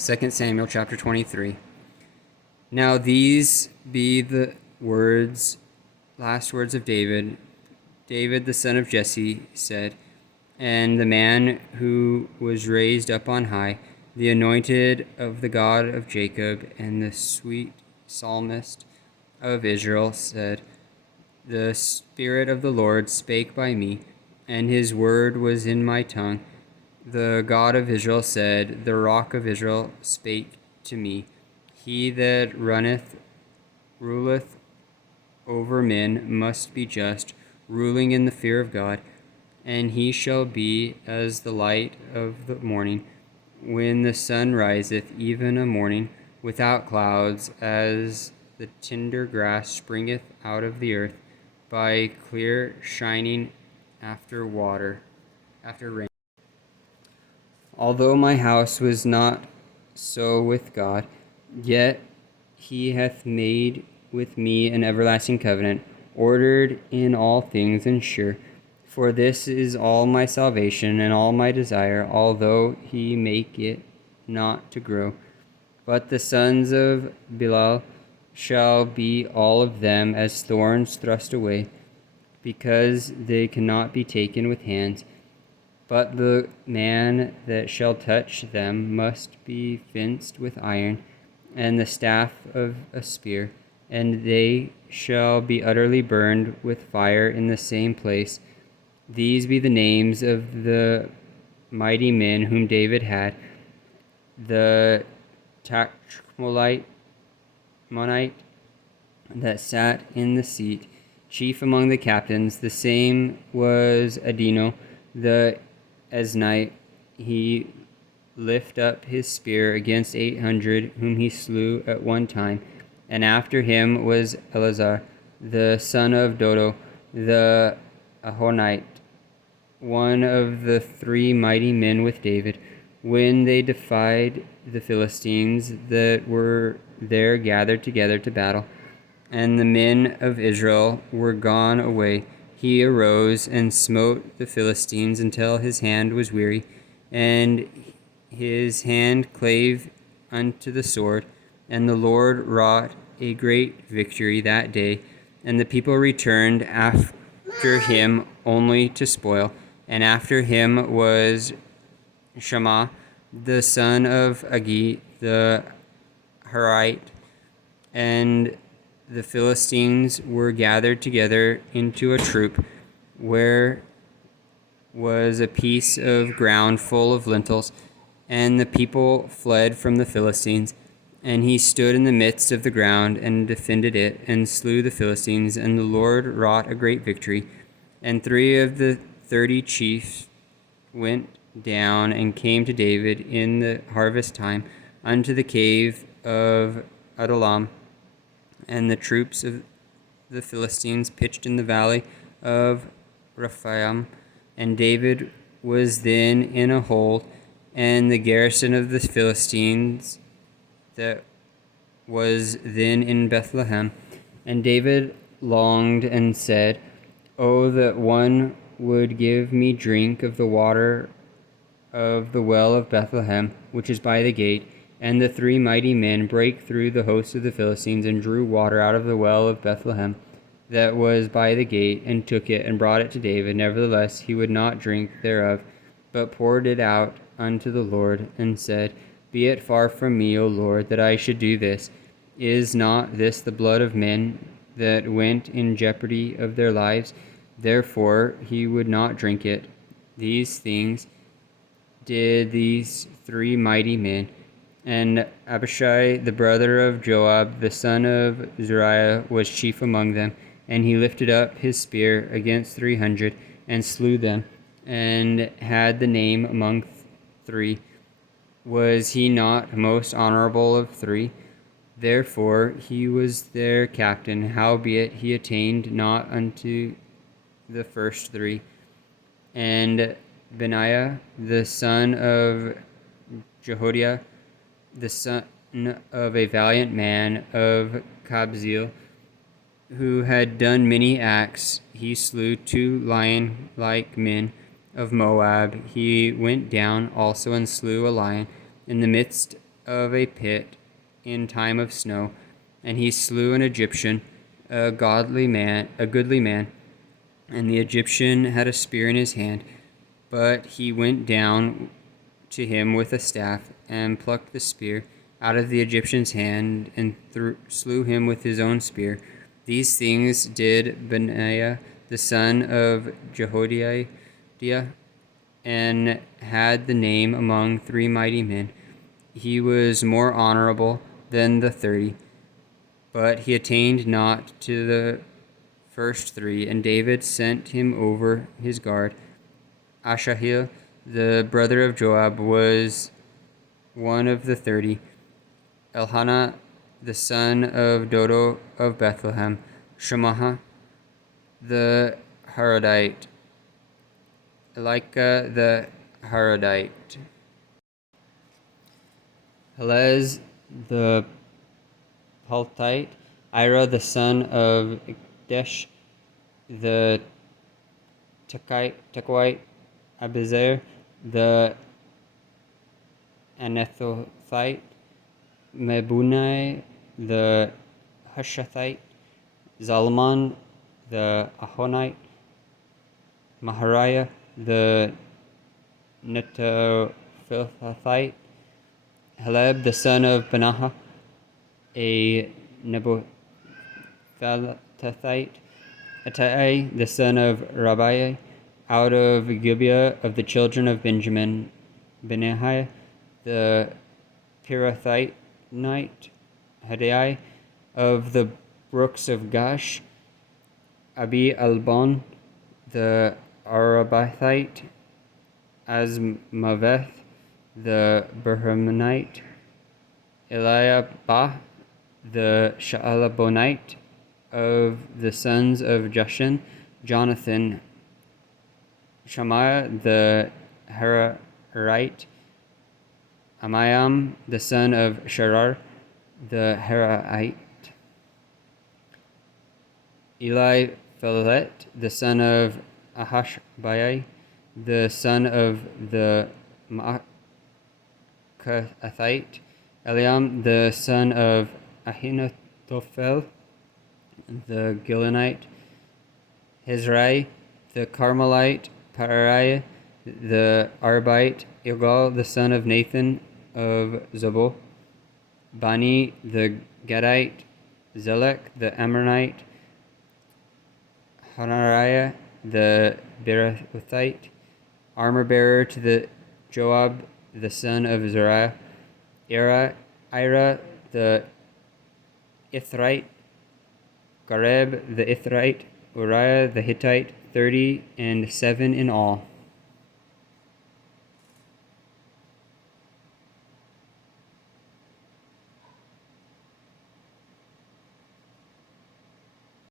2 Samuel chapter 23. Now these be the last words of David. David, the son of Jesse, said, and the man who was raised up on high, the anointed of the God of Jacob, and the sweet psalmist of Israel, said, the Spirit of the Lord spake by me, and his word was in my tongue. The God of Israel said, the rock of Israel spake to me. He that ruleth over men must be just, ruling in the fear of God. And he shall be as the light of the morning, when the sun riseth, even a morning without clouds, as the tender grass springeth out of the earth, by clear shining after rain. Although my house was not so with God, yet he hath made with me an everlasting covenant, ordered in all things and sure. For this is all my salvation and all my desire, although he make it not to grow. But the sons of Belial shall be all of them as thorns thrust away, because they cannot be taken with hands. But the man that shall touch them must be fenced with iron, and the staff of a spear, and they shall be utterly burned with fire in the same place. These be the names of the mighty men whom David had: the Tachmonite that sat in the seat, chief among the captains. The same was Adino the Eznite. He lift up his spear against 800, whom he slew at one time. And after him was Eleazar, the son of Dodo, the Ahonite, one of the three mighty men with David, when they defied the Philistines that were there gathered together to battle. And the men of Israel were gone away. He arose and smote the Philistines until his hand was weary, and his hand clave unto the sword. And the Lord wrought a great victory that day, and the people returned after him only to spoil. And after him was Shammah, the son of Agi, the Harite, and the Philistines were gathered together into a troop, where was a piece of ground full of lentils, and the people fled from the Philistines. And he stood in the midst of the ground and defended it, and slew the Philistines, and the Lord wrought a great victory. And 3 of the 30 chiefs went down and came to David in the harvest time unto the cave of Adullam. And the troops of the Philistines pitched in the valley of Rephaim, and David was then in a hold, and the garrison of the Philistines that was then in Bethlehem. And David longed and said, oh, that one would give me drink of the water of the well of Bethlehem, which is by the gate. And the 3 mighty men brake through the host of the Philistines, and drew water out of the well of Bethlehem that was by the gate, and took it, and brought it to David. Nevertheless he would not drink thereof, but poured it out unto the Lord, and said, be it far from me, O Lord, that I should do this. Is not this the blood of men that went in jeopardy of their lives? Therefore he would not drink it. These things did these 3 mighty men. And Abishai, the brother of Joab, the son of Zeruiah, was chief among them. And he lifted up his spear against 300, and slew them, and had the name among 3. Was he not most honorable of 3? Therefore he was their captain. Howbeit he attained not unto the first 3. And Benaiah, the son of Jehoiada, the son of a valiant man of Kabzeel, who had done many acts, he slew 2 lion-like men of Moab. He went down also and slew a lion in the midst of a pit in time of snow, and he slew an Egyptian, a goodly man, and the Egyptian had a spear in his hand, but he went down to him with a staff and plucked the spear out of the Egyptian's hand and slew him with his own spear. These things did Benaiah the son of Jehoiada, and had the name among 3 mighty men. He was more honorable than the 30, but he attained not to the first 3, and David sent him over his guard. Asahel, the brother of Joab, was one of the 30. Elkanah, the son of Dodo of Bethlehem. Shemaah, the Harodite. Elika, the Harodite. Helez, the Paltite. Ira, the son of Ikdesh, the Tekoite. Abizer, the Anethothite. Mebunai, the Hushathite. Zalman, the Ahonite. Mahariah, the Netophathite. Heleb, the son of Benaha, a Nebothathite. Attai, the son of Rabiah, out of Gibeah of the children of Benjamin. Benahiah, the Pirathite. Hadai, of the brooks of Gash. Abi Albon, the Arabathite. Azmaveth, the Berhamanite. Eliabah, the Shaalabonite, of the sons of Jashan. Jonathan. Shemaiah, the Hararite. Amayam, the son of Sharar, the Hararite. Eliphelet, the son of Ahashbai, the son of the Maacathite. Eliam, the son of Ahinotophel, the Gilonite. Hezrai, the Carmelite. Pariah, the Arbite. Ilgal, the son of Nathan of Zobah. Bani, the Gadite. Zelek, the Ammonite. Hanariah, the Beerothite. Armor bearer to the Joab, the son of Zariah. Ira, the Ithrite. Gareb, the Ithrite. Uriah, the Hittite. 37 in all.